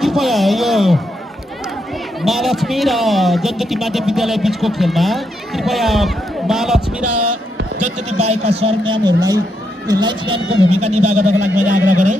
कृपया यो महालक्ष्मी र जनज्योति माध्यमिक विद्यालय बीचको खेलमा कृपया महालक्ष्मी र जनज्योति बाहेकका सरम्यामहरूलाई लाइट्सम्यानको भूमिका निर्वाह गर्नको लागि मैले आग्रह गरेँ।